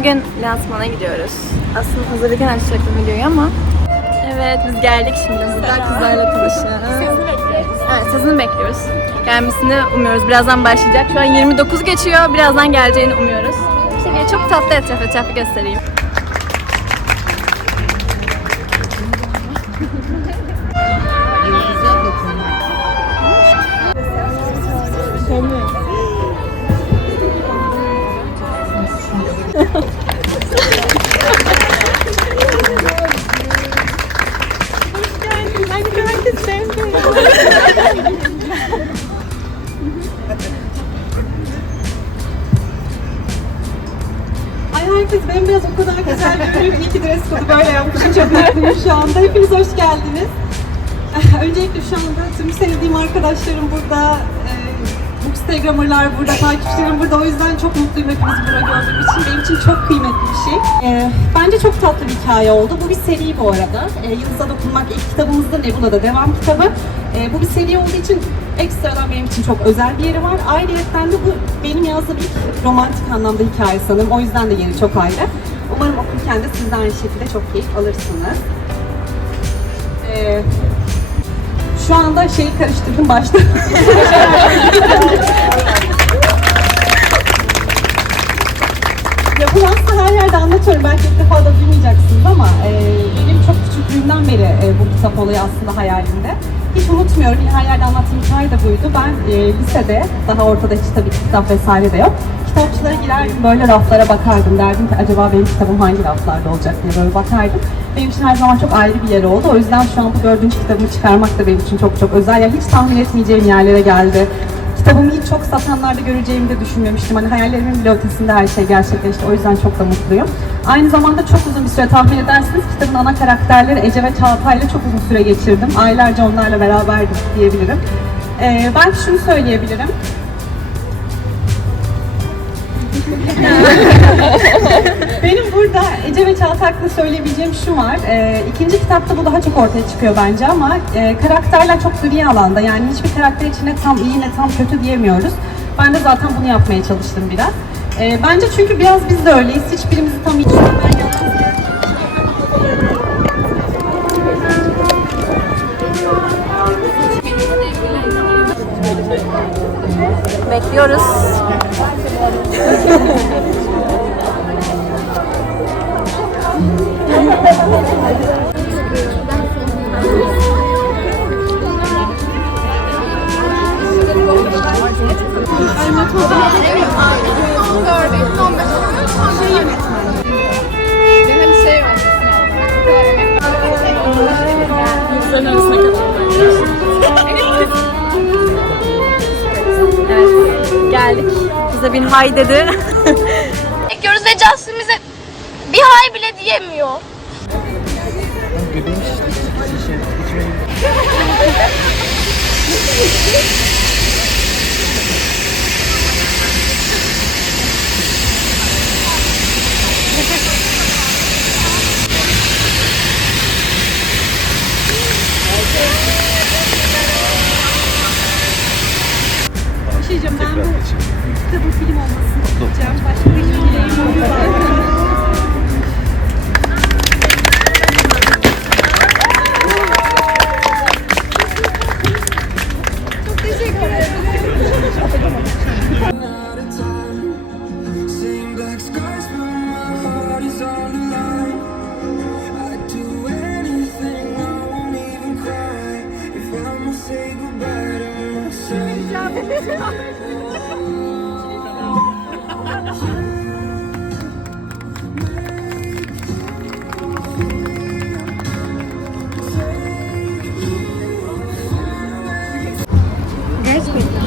Bugün lansmana gidiyoruz. Aslında hazırlıken açacaktım videoyu ama Evet biz geldik şimdi burada kızlarla tanışıyoruz. Evet sesini bekliyoruz. Gelmesini umuyoruz. Birazdan başlayacak. Şu an 29 geçiyor. Birazdan geleceğini umuyoruz. Şekilde çok tatlı etraf etrafı göstereyim. Ay bembeyaz o kadar güzel görünüyor. İyi ki dress code'u böyle yapmışım. Çok mutluyum şu anda. Hepiniz hoş geldiniz. Öncelikle şu anda tüm sevdiğim arkadaşlarım burada. Ee, Bookstagrammer'lar burada, takipçilerim burada. O yüzden çok mutluyum hepinizi burada gördüğüm için. Benim için çok kıymetli bir şey. Ee, bence çok tatlı bir hikaye oldu. Bu bir seri bu arada. Ee, Yıldız'a Dokunmak ilk kitabımızda Nebula'da devam kitabı. Ee, bu bir seri olduğu için ekstradan benim için çok özel bir yeri var. Ayrıyeten de bu benim yazdığım ilk romantik anlamda hikaye sanırım. O yüzden de yeri çok ayrı. Umarım okurken de siz de aynı şekilde çok keyif alırsınız. Ee, şu anda şeyi karıştırdım başta. Ya bu aslında her yerde anlatıyorum. Belki ilk defa da duymayacaksınız ama e, benim çok küçüklüğümden beri e, bu kitap olayı aslında hayalimde. Hiç unutmuyorum. Yine her yerde anlattığım hikaye de buydu. Ben e, lisede, daha ortada hiç tabii ki kitap vesaire de yok. Kitapçılara girerdim, böyle raflara bakardım. Derdim ki acaba benim kitabım hangi raflarda olacak diye böyle bakardım. Benim için her zaman çok ayrı bir yeri oldu. O yüzden şu an bu dördüncü kitabımı çıkarmak da benim için çok çok özel. Ya hiç tahmin etmeyeceğim yerlere geldi. Kitabımı hiç çok satanlarda göreceğimi de düşünmemiştim. Hani hayallerimin bile ötesinde her şey gerçekleşti. O yüzden çok da mutluyum. Aynı zamanda çok uzun bir süre tahmin edersiniz kitabın ana karakterleri Ece ve Çağatay'la çok uzun süre geçirdim. Aylarca onlarla beraberdik diyebilirim. Ee, ben şunu söyleyebilirim. Benim burada Ece ve Çağatay hakkında söyleyebileceğim şu var. Ee, ikinci kitapta bu daha çok ortaya çıkıyor bence ama e, karakterler çok gri alanda. Yani hiçbir karakter için ne tam iyi ne tam kötü diyemiyoruz. Ben de zaten bunu yapmaya çalıştım biraz. Ee, bence çünkü biraz biz de öyleyiz. Hiçbirimizi tam iyi... Ben yalnız- Bekliyoruz. Evet, Bize bir hay dedi. Bekliyoruz ve Justin bize bir hay bile diyemiyor. Bir şey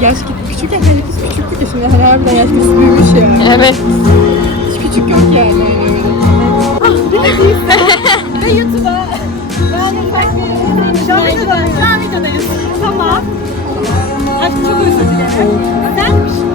yaş gitti. Küçükken herkes küçüktük ya şimdi hani harbiden yaş biz büyümüş ya. evet. Hiç küçük yok yani. yani öyle. Ve YouTube'a ben an videodayız. Şu an videodayız. Tamam. Aşkım çok özür dilerim. Sen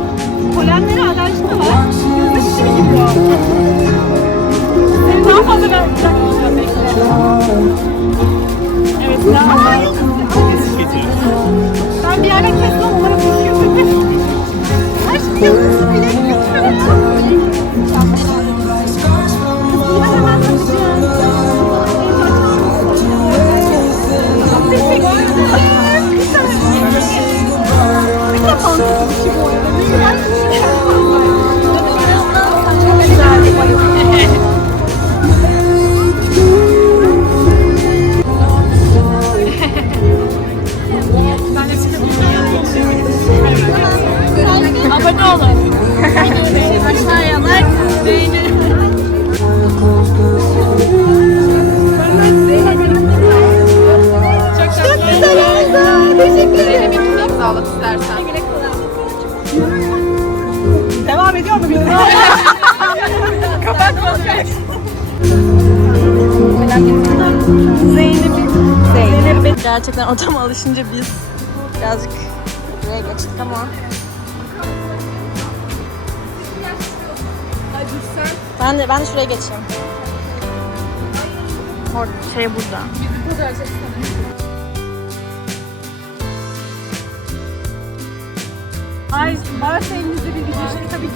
Zeynep. Gerçekten ortama alışınca biz birazcık buraya geçtik ama. Ben de ben de şuraya geçeyim. Orada şey burada. Ay varsa elinizde bir video tabii ki.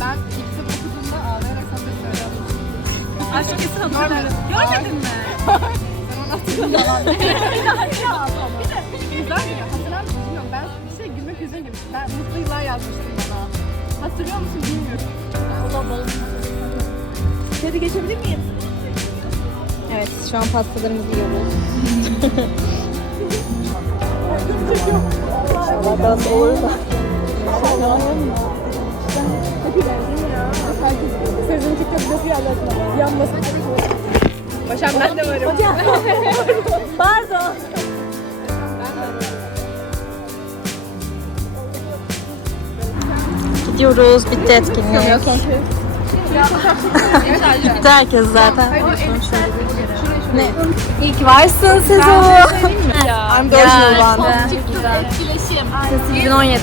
Ben Ay çok kesin hatırlıyorum. Görmedin mi? Sen onu. Bir de güzel gibi hatırlar mısın bilmiyorum. Ben bir şey gülmek üzere girmiştim. Ben mutlu yıllar yazmıştım bana. Hatırlıyor musun bilmiyorum. Hadi geçebilir miyim? Evet şu an pastalarımızı yiyoruz. İnşallah olur da. Sözün TikTok nasıl yazmasın? Yanmasın. Başam ben de varım. Hocam. Pardon. Gidiyoruz. Bitti etkinlik. Bitti herkes zaten. Ne? İyi ki varsın Sezo. I'm the original one. Etkileşim. Sesi 2017.